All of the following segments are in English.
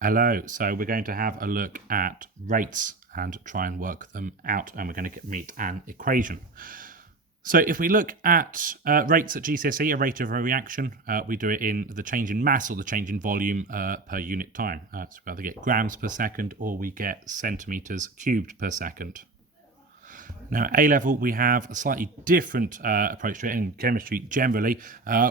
Hello, so we're going to have a look at rates and try and work them out, and we're going to meet an equation. So if we look at rates at GCSE, a rate of a reaction, we do it in the change in mass or the change in volume per unit time. So we either get grams per second or we get centimetres cubed per second. Now, at A level, we have a slightly different approach to it. In chemistry, generally,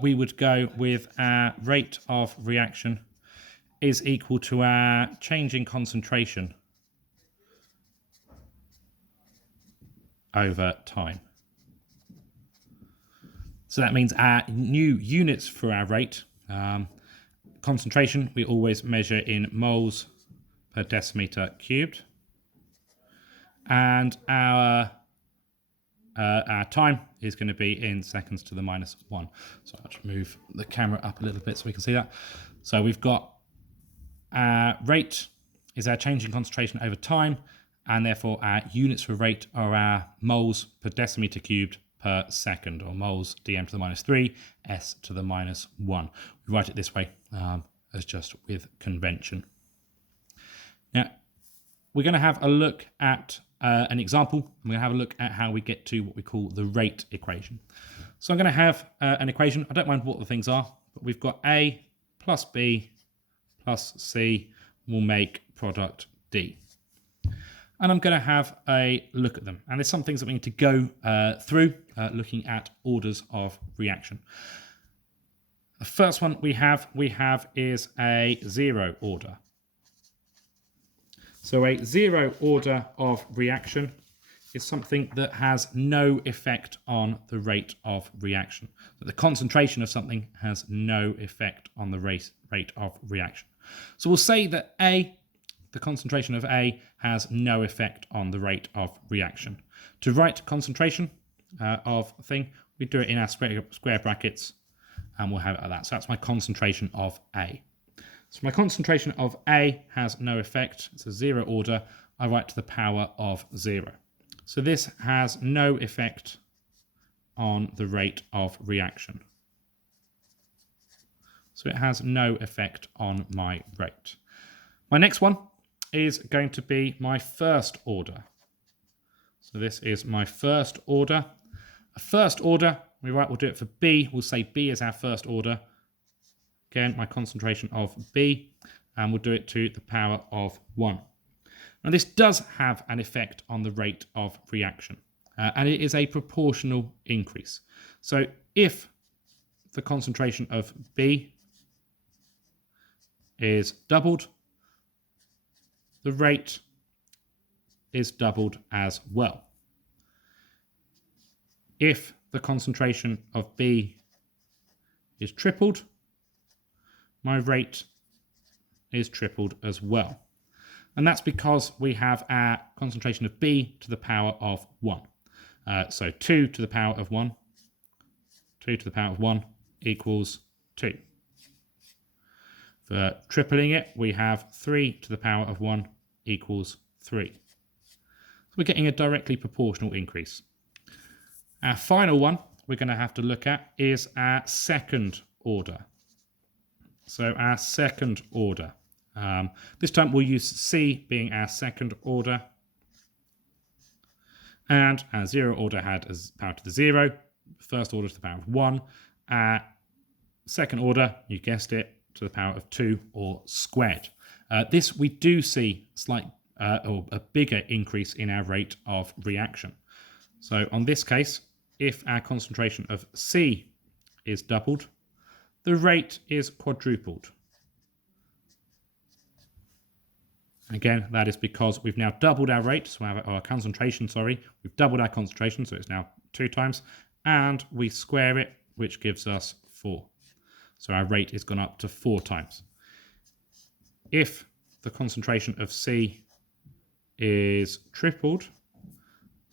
we would go with our rate of reaction is equal to our change in concentration over time. So that means our new units for our rate, concentration, we always measure in moles per decimeter cubed. And our time is going to be in seconds to the minus 1. So I'll just move the camera up a little bit so we can see that. So we've got our rate is our change in concentration over time, and therefore our units for rate are our moles per decimeter cubed per second, or moles dm to the minus 3, s to the minus 1. We write it this way as just with convention. Now, we're going to have a look at an example. We're going to have a look at how we get to what we call the rate equation. So I'm going to have an equation. I don't mind what the things are, but we've got A plus B plus C will make product D. And I'm going to have a look at them. And there's some things that we need to go through looking at orders of reaction. The first one we have is a zero order. So a zero order of reaction is something that has no effect on the rate of reaction. So the concentration of something has no effect on the rate of reaction. So we'll say that the concentration of A has no effect on the rate of reaction. To write concentration of a thing, we do it in our square brackets, and we'll have it like that. So that's my concentration of A. So my concentration of A has no effect. It's a zero order. I write to the power of 0. So this has no effect on the rate of reaction. So it has no effect on my rate. My next one is going to be my first order. So this is my first order. A first order, we'll do it for B. We'll say B is our first order. Again, my concentration of B, and we'll do it to the power of 1. Now this does have an effect on the rate of reaction, and it is a proportional increase. So if the concentration of B is doubled, the rate is doubled as well. If the concentration of B is tripled, my rate is tripled as well. And that's because we have our concentration of B to the power of 1. So 2 to the power of 1, 2 to the power of 1 equals 2. For tripling it, we have 3 to the power of 1 equals 3. So we're getting a directly proportional increase. Our final one we're going to have to look at is our second order. So our second order. This time we'll use C being our second order. And our zero order had as power to the 0. First order to the power of 1. Our second order, you guessed it, to the power of 2 or squared. This we do see slight or a bigger increase in our rate of reaction. So on this case, if our concentration of C is doubled, the rate is quadrupled. Again, that is because we've now doubled our rate, so our concentration, we've doubled our concentration, so it's now 2 times, and we square it, which gives us 4. So our rate has gone up to 4 times. If the concentration of C is tripled,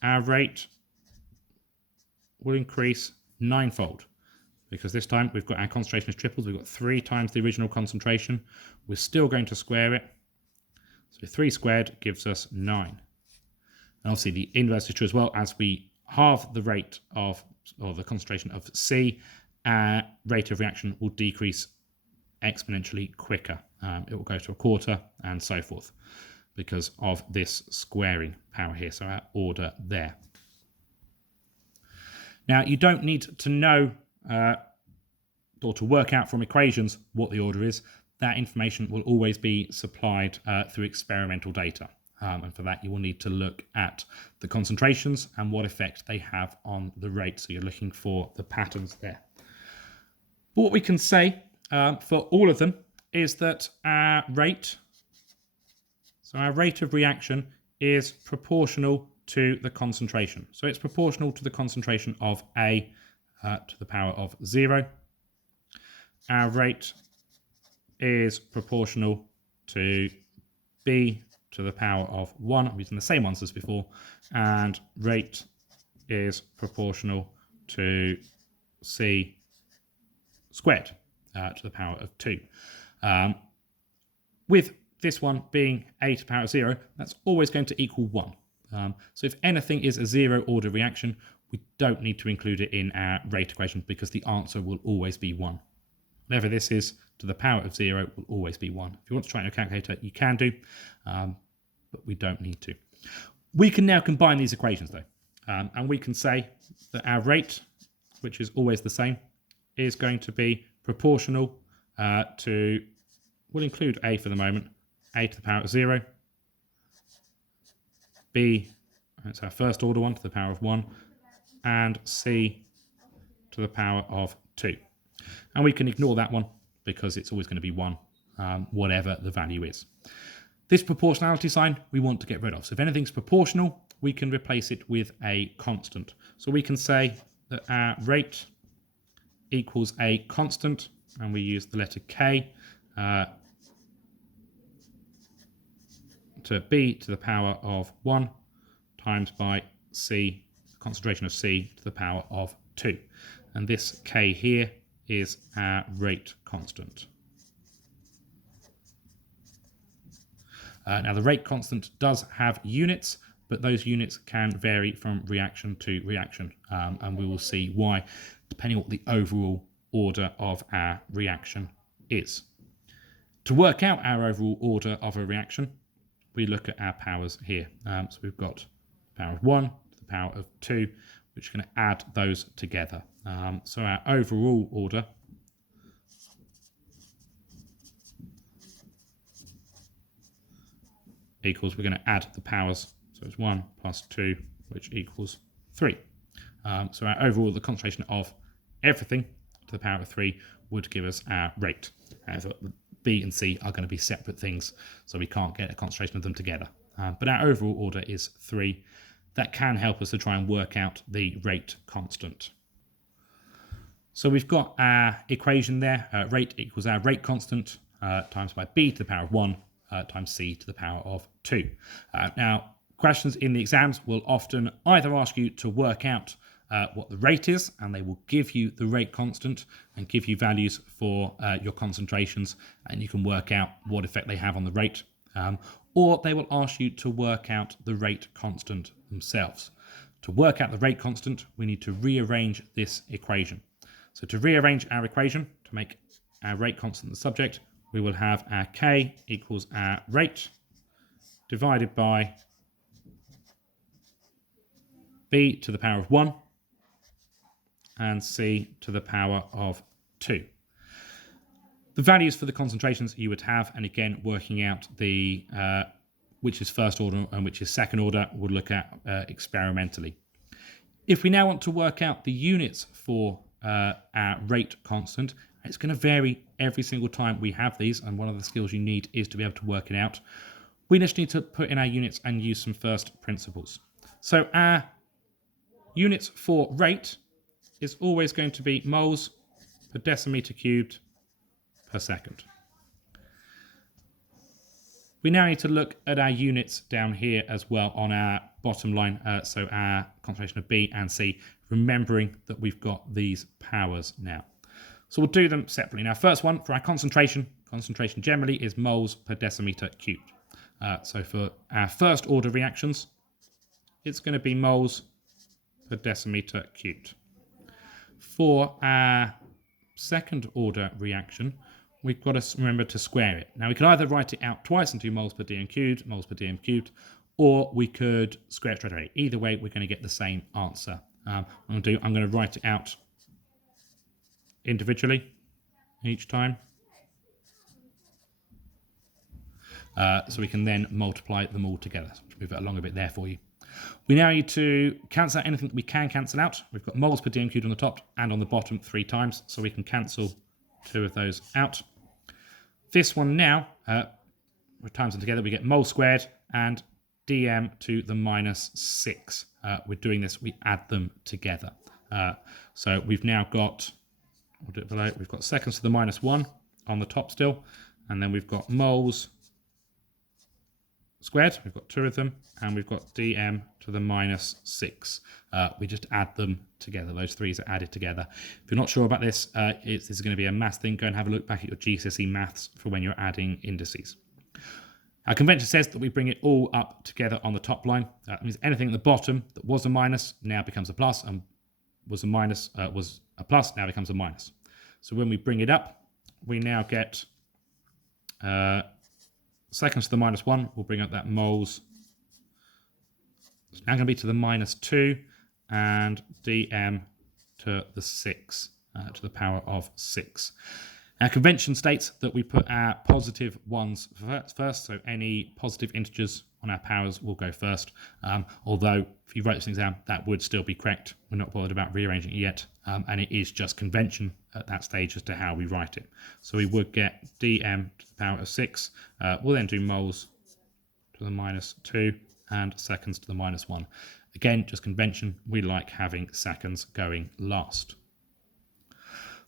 our rate will increase 9-fold. Because this time we've got our concentration is tripled, we've got 3 times the original concentration. We're still going to square it. So 3 squared gives us 9. And obviously the inverse is true as well. As we halve the rate of, or the concentration of C, our rate of reaction will decrease exponentially quicker. It will go to a quarter and so forth because of this squaring power here, so our order there. Now, you don't need to know or to work out from equations what the order is. That information will always be supplied through experimental data. And for that, you will need to look at the concentrations and what effect they have on the rate. So you're looking for the patterns there. But what we can say for all of them is that our rate, so our rate of reaction is proportional to the concentration. So it's proportional to the concentration of A to the power of 0. Our rate is proportional to B to the power of 1. I'm using the same ones as before. And rate is proportional to C squared to the power of 2. With this one being A to the power of 0, that's always going to equal 1. So if anything is a 0 order reaction, we don't need to include it in our rate equation because the answer will always be 1. Whatever this is to the power of 0 will always be 1. If you want to try it in a calculator, you can do, but we don't need to. We can now combine these equations though, and we can say that our rate, which is always the same, is going to be proportional to, we'll include A for the moment, A to the power of 0, B, that's our first order one, to the power of 1, and C to the power of 2. And we can ignore that one because it's always going to be 1, whatever the value is. This proportionality sign we want to get rid of. So if anything's proportional, we can replace it with a constant. So we can say that our rate equals a constant, and we use the letter K to B to the power of 1 times by C, concentration of C to the power of 2. And this K here is our rate constant. Now the rate constant does have units, but those units can vary from reaction to reaction, and we will see why depending on what the overall order of our reaction is. To work out our overall order of a reaction, we look at our powers here. So we've got the power of 1 to the power of 2, which is going to add those together. So our overall order equals, we're going to add the powers, so it's 1 plus 2, which equals 3. So our overall, the concentration of everything to the power of 3 would give us our rate. So B and C are going to be separate things, so we can't get a concentration of them together. But our overall order is 3. That can help us to try and work out the rate constant. So we've got our equation there. Rate equals our rate constant times by B to the power of 1 times C to the power of 2. Now, questions in the exams will often either ask you to work out what the rate is, and they will give you the rate constant and give you values for your concentrations, and you can work out what effect they have on the rate. Or they will ask you to work out the rate constant themselves. To work out the rate constant, we need to rearrange this equation. So to rearrange our equation, to make our rate constant the subject, we will have our K equals our rate divided by B to the power of 1 and C to the power of 2. The values for the concentrations you would have, and again, working out the which is first order and which is second order, we'll look at experimentally. If we now want to work out the units for our rate constant, it's going to vary every single time we have these, and one of the skills you need is to be able to work it out. We just need to put in our units and use some first principles. So our units for rate is always going to be moles per decimeter cubed per second. We now need to look at our units down here as well on our bottom line, so our concentration of B and C, remembering that we've got these powers now. So we'll do them separately. Now, first one, for our concentration generally is moles per decimeter cubed. So for our first order reactions, it's going to be moles per decimeter cubed. For our second order reaction, we've got to remember to square it. Now, we can either write it out twice and do moles per dm cubed, or we could square it straight away. Either way, we're going to get the same answer. I'm going to write it out individually each time. So we can then multiply them all together. So move it along a bit there for you. We now need to cancel out anything that we can cancel out. We've got moles per dm cubed on the top and on the bottom 3 times, so we can cancel 2 of those out. This one now, we times them together, we get mole squared and dm to the minus 6. We're doing this, we add them together. So we've now got, we'll do it below, we've got seconds to the minus 1 on the top still, and then we've got moles squared, we've got 2 of them, and we've got dm to the minus 6. We just add them together. Those 3's are added together. If you're not sure about this, this is going to be a maths thing. Go and have a look back at your GCSE maths for when you're adding indices. Our convention says that we bring it all up together on the top line. That means anything at the bottom that was a minus now becomes a plus, and was a minus, was a plus, now becomes a minus. So when we bring it up, we now get seconds to the minus 1, we'll bring up that moles. It's now going to be to the minus 2 and dm to the 6, to the power of 6. Our convention states that we put our positive ones first, so any positive integers on our powers will go first. Although, if you wrote this thing down, that would still be correct. We're not bothered about rearranging it yet, and it is just convention at that stage as to how we write it. So we would get dm to the power of 6. We'll then do moles to the minus 2 and seconds to the minus 1. Again, just convention. We like having seconds going last.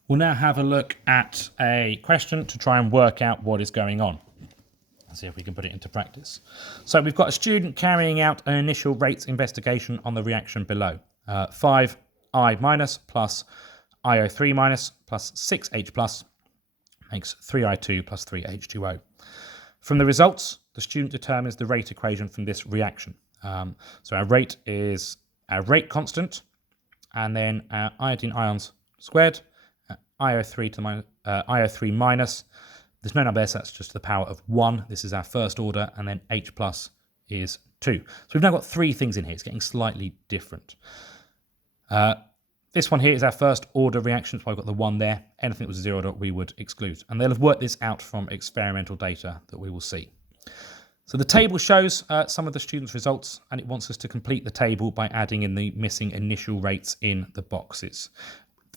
We'll now have a look at a question to try and work out what is going on. Let's see if we can put it into practice. So we've got a student carrying out an initial rates investigation on the reaction below. 5i minus plus IO3 minus plus 6H plus makes 3I2 plus 3H2O. From the results, the student determines the rate equation from this reaction. So our rate is our rate constant, and then our iodine ions squared, IO3 to the minus, IO3 minus. There's no number there, so that's just the power of 1. This is our first order, and then H plus is 2. So we've now got 3 things in here. It's getting slightly different. This one here is our first order reaction, so I've got the 1 there. Anything that was 0 order, we would exclude. And they'll have worked this out from experimental data that we will see. So the table shows some of the students' results, and it wants us to complete the table by adding in the missing initial rates in the boxes.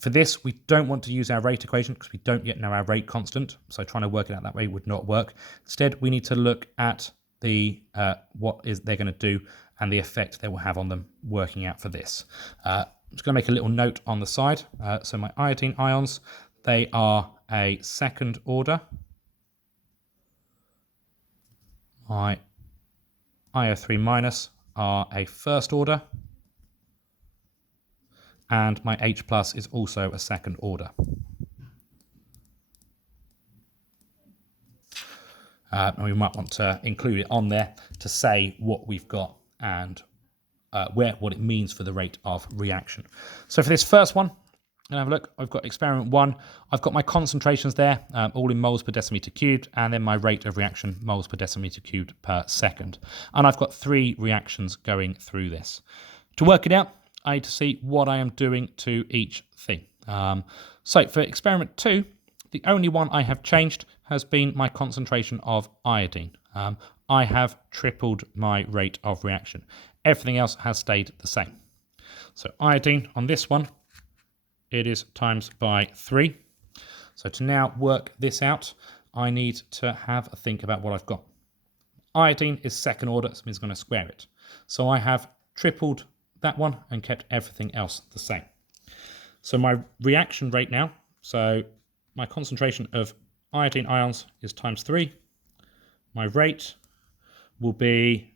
For this, we don't want to use our rate equation because we don't yet know our rate constant, so trying to work it out that way would not work. Instead, we need to look at the what is they're going to do and the effect they will have on them working out for this. I'm just going to make a little note on the side. So my iodine ions, they are a second order. My IO3 minus are a first order. And my H plus is also a second order. And we might want to include it on there to say what we've got and what it means for the rate of reaction. So for this first one, and have a look, I've got experiment 1. I've got my concentrations there, all in moles per decimeter cubed, and then my rate of reaction, moles per decimeter cubed per second. And I've got 3 reactions going through this. To work it out, I need to see what I am doing to each thing. So for experiment 2, the only one I have changed has been my concentration of iodine. I have tripled my rate of reaction. Everything else has stayed the same. So iodine on this one, it is times by 3. So to now work this out, I need to have a think about what I've got. Iodine is second order, so it's going to square it. So I have tripled that one and kept everything else the same. So my reaction rate now, so my concentration of iodine ions is times 3. My rate will be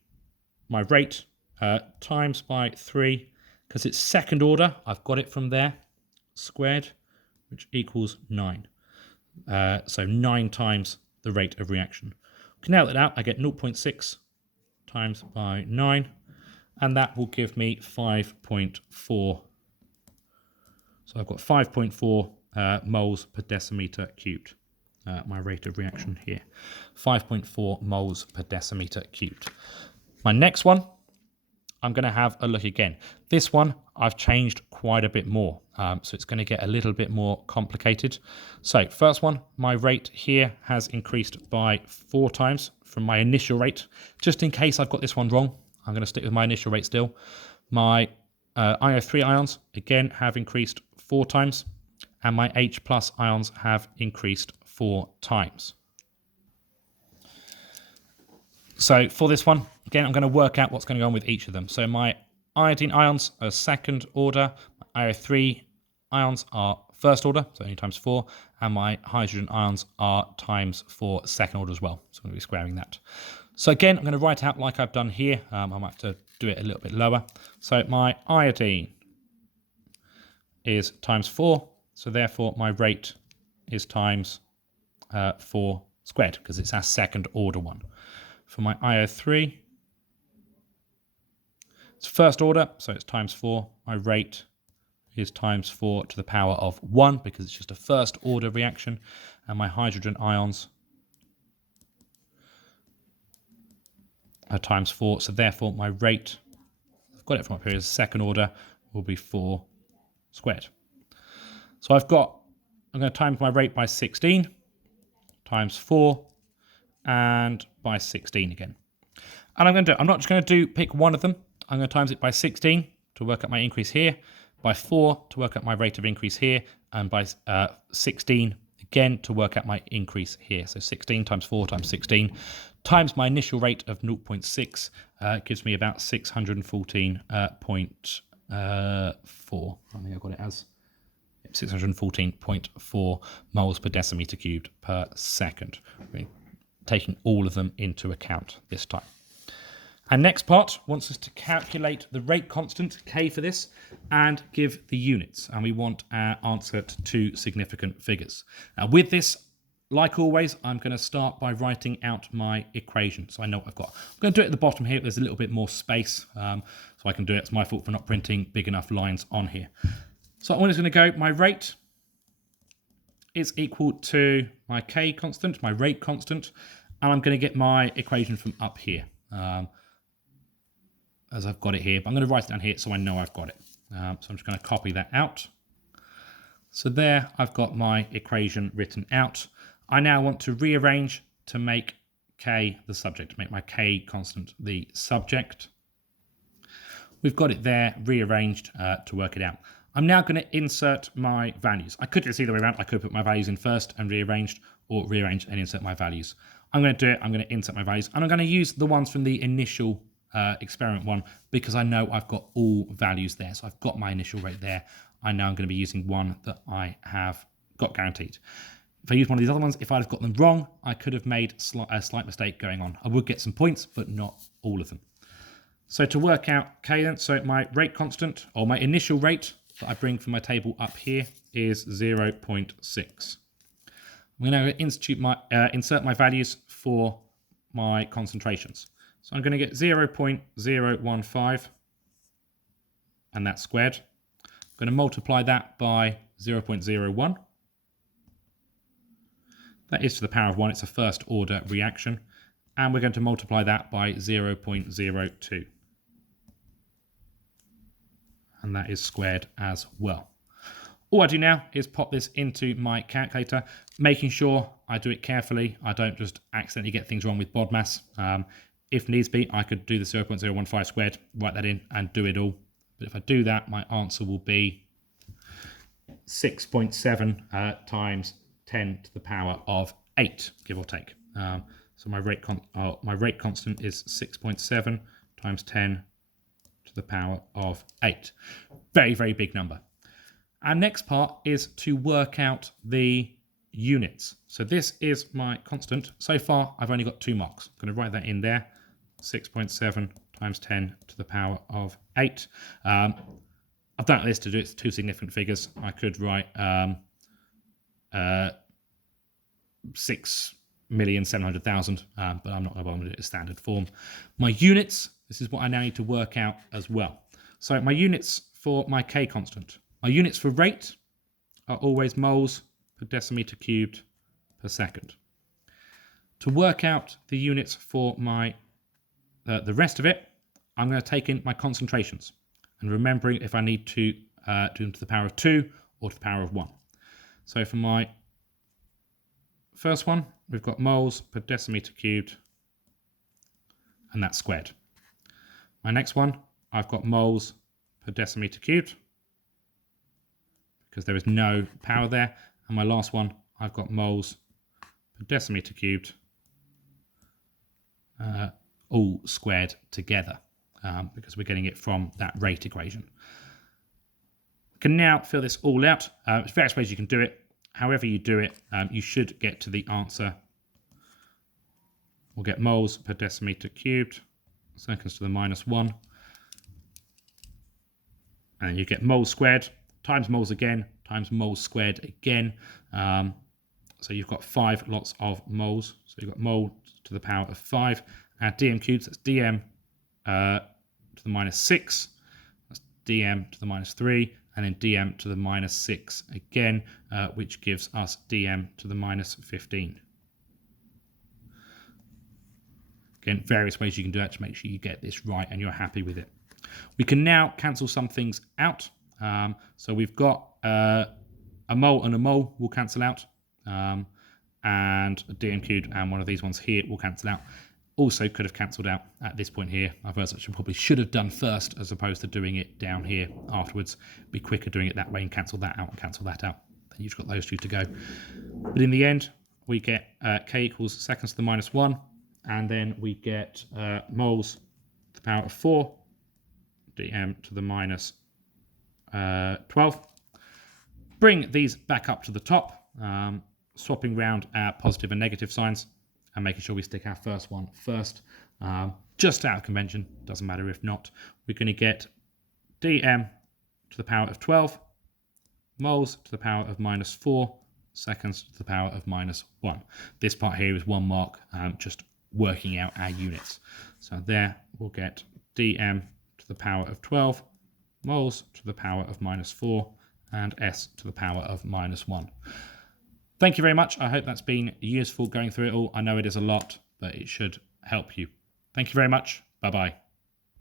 my rate times by 3, because it's second order, I've got it from there, squared, which equals 9. So 9 times the rate of reaction. Can nail that out, I get 0.6 times by 9, and that will give me 5.4. So I've got 5.4 moles per decimeter cubed. my rate of reaction here. 5.4 moles per decimeter cubed. My next one, I'm going to have a look again. This one, I've changed quite a bit more. So it's going to get a little bit more complicated. So first one, my rate here has increased by 4 times from my initial rate. Just in case I've got this one wrong, I'm going to stick with my initial rate still. My IO3 ions, again, have increased 4 times. And my H plus ions have increased 4 times. So for this one, again, I'm going to work out what's going on with each of them. So my iodine ions are second order, my IO3 ions are first order, so only times 4, and my hydrogen ions are times 4 second order as well. So I'm going to be squaring that. So again, I'm going to write out like I've done here. I might have to do it a little bit lower. So my iodine is times 4, so therefore my rate is times 4 squared, because it's our second order one. For my IO3, it's first order, so it's times 4. My rate is times 4 to the power of 1, because it's just a first order reaction. And my hydrogen ions are times 4, so therefore my rate, I've got it from up here, is second order, will be 4 squared. So I'm going to times my rate by 16, times 4, and by 16 again. And I'm not just going to pick one of them. I'm going to times it by 16 to work out my increase here, by 4 to work out my rate of increase here, and by 16 again to work out my increase here. So 16 times 4 times 16 times my initial rate of 0.6 gives me about 614.4. I think I've got it as 614.4 moles per decimeter cubed per second. We're taking all of them into account this time. And next part wants us to calculate the rate constant, K, for this, and give the units. And we want our answer to 2 significant figures. Now with this, like always, I'm going to start by writing out my equation, so I know what I've got. I'm going to do it at the bottom here. There's a little bit more space, so I can do it. It's my fault for not printing big enough lines on here. So I'm just going to go, my rate is equal to my K constant, my rate constant, and I'm going to get my equation from up here. As I've got it here, but I'm going to write it down here so I know I've got it. So I'm just going to copy that out. So there I've got my equation written out. I now want to rearrange to make K the subject, to make my K constant the subject. We've got it there rearranged to work it out. I'm now going to insert my values. I could do this either way around. I could put my values in first and rearranged, or rearrange and insert my values. I'm going to do it. I'm going to insert my values, and I'm going to use the ones from the initial experiment one, because I know I've got all values there. So I've got my initial rate there. I know I'm going to be using one that I have got guaranteed. If I use one of these other ones, if I'd have got them wrong, I could have made a slight mistake going on. I would get some points, but not all of them. So to work out K then, so my rate constant, or my initial rate that I bring from my table up here, is 0.6. I'm going to insert my values for my concentrations. So I'm going to get 0.015, and that's squared. I'm going to multiply that by 0.01. That is to the power of 1. It's a first order reaction. And we're going to multiply that by 0.02. And that is squared as well. All I do now is pop this into my calculator, making sure I do it carefully. I don't just accidentally get things wrong with BODMAS. If needs be, I could do the 0.015 squared, write that in and do it all. But if I do that, my answer will be 6.7 times 10 to the power of 8, give or take. So my rate constant is 6.7 times 10 to the power of 8. Very, very big number. Our next part is to work out the units. So this is my constant. So far, I've only got 2 marks. I'm going to write that in there. 6.7 times 10 to the power of 8. I've done this to do it 2 significant figures. I could write 6,700,000, but I'm not going to bother with it as standard form. My units, this is what I now need to work out as well. So my units for my K constant. My units for rate are always moles per decimeter cubed per second. To work out the units for my the rest of it, I'm going to take in my concentrations and remembering if I need to do them to the power of 2 or to the power of 1. So for my first one, we've got moles per decimeter cubed, and that's squared. My next one, I've got moles per decimeter cubed, because there is no power there. And my last one, I've got moles per decimeter cubed, all squared together, because we're getting it from that rate equation. We can now fill this all out. There's various ways you can do it. However you do it, you should get to the answer. We'll get moles per decimeter cubed, seconds to the minus 1. And you get moles squared times moles again, times moles squared again. So you've got 5 lots of moles. So you've got mole to the power of 5. Add dm cubed, that's dm to the minus 6. That's dm to the minus 3. And then dm to the minus 6 again, which gives us dm to the minus 15. Again, various ways you can do that to make sure you get this right and you're happy with it. We can now cancel some things out. So we've got a mole and a mole will cancel out. And a dm cubed and one of these ones here will cancel out. Also could have cancelled out at this point here. I probably should have done first as opposed to doing it down here afterwards. It'd be quicker doing it that way and cancel that out and cancel that out. Then you've got those two to go. But in the end, we get k equals seconds to the minus 1. And then we get moles to the power of 4, dm to the minus 12. Bring these back up to the top, swapping round our positive and negative signs and making sure we stick our first one first. Just out of convention, doesn't matter if not. We're going to get dm to the power of 12, moles to the power of minus 4, seconds to the power of minus 1. This part here is 1 mark, just working out our units. So there we'll get dm to the power of 12, moles to the power of minus 4, and s to the power of minus 1. Thank you very much. I hope that's been useful going through it all. I know it is a lot, but it should help you. Thank you very much. Bye-bye.